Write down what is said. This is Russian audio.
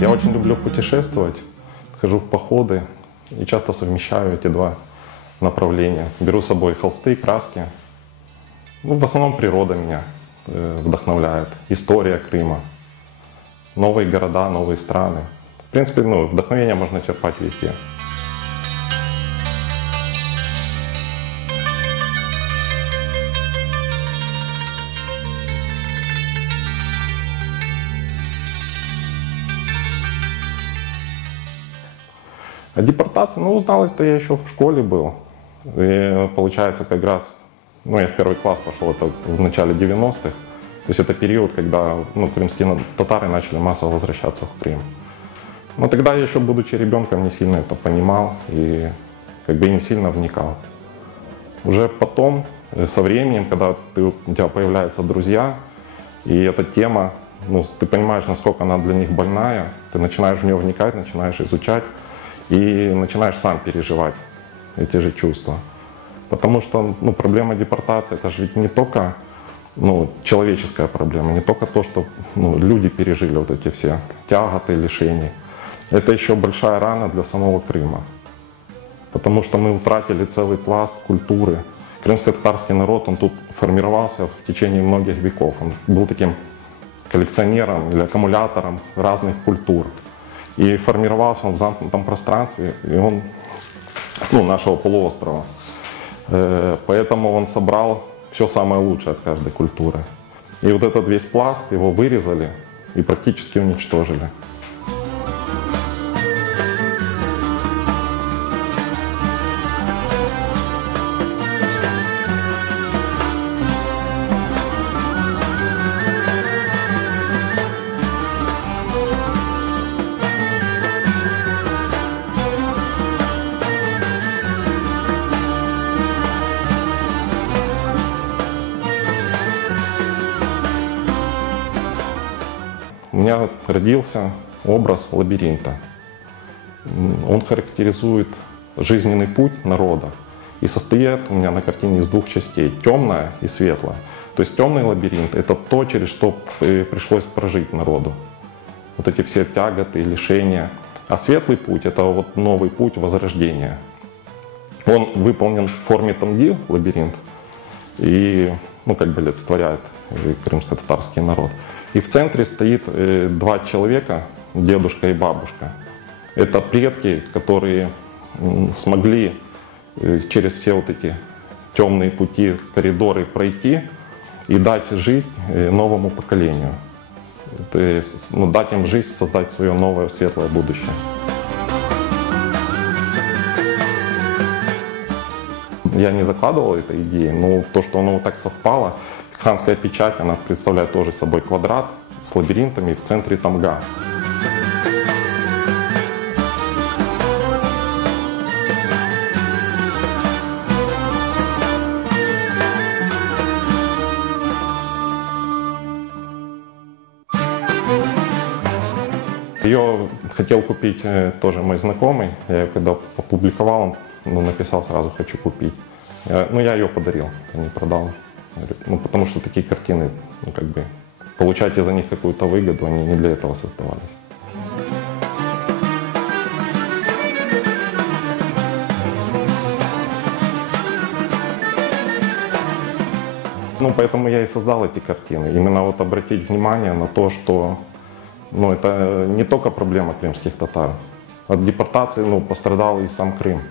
Я очень люблю путешествовать, хожу в походы и часто совмещаю эти два направления. Беру с собой холсты, краски. Ну, в основном природа меня вдохновляет, история Крыма, новые города, новые страны. В принципе, вдохновение можно черпать везде. А депортация, узнал это я еще в школе был. И получается, как раз, я в первый класс пошел, это в начале 90-х. То есть это период, когда крымские татары начали массово возвращаться в Крым. Но тогда я еще, будучи ребенком, не сильно это понимал и не сильно вникал. Уже потом, со временем, когда у тебя появляются друзья, и эта тема, ты понимаешь, насколько она для них больная, ты начинаешь в нее вникать, начинаешь изучать. И начинаешь сам переживать эти же чувства. Потому что проблема депортации — это же ведь не только человеческая проблема, не только то, что люди пережили вот эти все тяготы, лишения. Это еще большая рана для самого Крыма. Потому что мы утратили целый пласт культуры. Крымско-татарский народ, он тут формировался в течение многих веков. Он был таким коллекционером или аккумулятором разных культур. И формировался он в замкнутом пространстве, и он, нашего полуострова. Поэтому он собрал все самое лучшее от каждой культуры. И вот этот весь пласт его вырезали и практически уничтожили. У меня родился образ лабиринта. Он характеризует жизненный путь народа и состоит у меня на картине из двух частей — темная и светлая. То есть темный лабиринт — это то, через что пришлось прожить народу. Вот эти все тяготы, лишения. А светлый путь — это новый путь возрождения. Он выполнен в форме тамги, лабиринт, и олицетворяет крымско-татарский народ. И в центре стоит два человека, дедушка и бабушка. Это предки, которые смогли через все вот эти темные пути, коридоры пройти и дать жизнь новому поколению. То есть дать им жизнь, создать свое новое светлое будущее. Я не закладывал этой идеи, но то, что оно так совпало. Ханская печать, она представляет тоже собой квадрат с лабиринтами, в центре тамга. Ее хотел купить тоже мой знакомый. Я ее когда опубликовал, он написал сразу: хочу купить. Я ее подарил, не продал. Потому что такие картины, получать из-за них какую-то выгоду, они не для этого создавались. Поэтому я и создал эти картины. Именно обратить внимание на то, что это не только проблема крымских татар. От депортации пострадал и сам Крым.